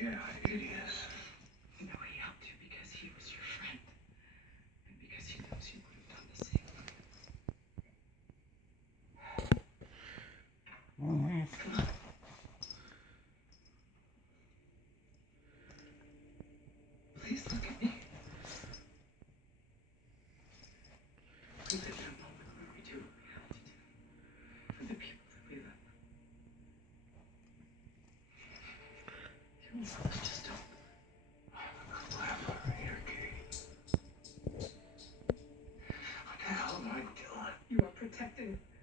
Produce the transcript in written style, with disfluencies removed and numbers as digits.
Yeah, it is. No, he helped you because he was your friend. And because he knows you would have done the same. Come on. Please look at me. We live in a moment where we do what we have to do. For the people that we love. Let's just don't. I have a good laugh over here, Katie. What the hell am I doing? You are protecting